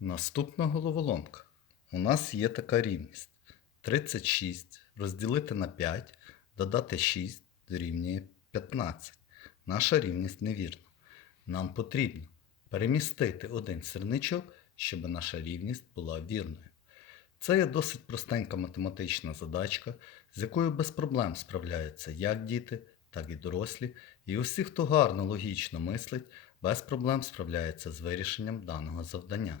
Наступна головоломка. У нас є така рівність. 36 розділити на 5, додати 6 дорівнює 15. Наша рівність невірна. Нам потрібно перемістити один сірничок, щоб наша рівність була вірною. Це є досить простенька математична задачка, з якою без проблем справляються як діти, так і дорослі, і усі, хто гарно логічно мислить, без проблем справляється з вирішенням даного завдання.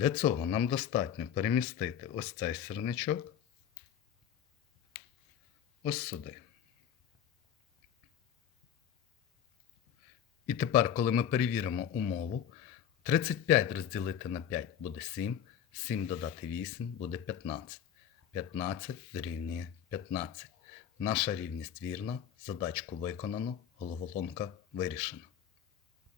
Для цього нам достатньо перемістити ось цей сірничок ось сюди. І тепер, коли ми перевіримо умову, 35 розділити на 5 буде 7, 7 додати 8 буде 15. 15 дорівнює 15. Наша рівність вірна, задачку виконано, головоломка вирішена.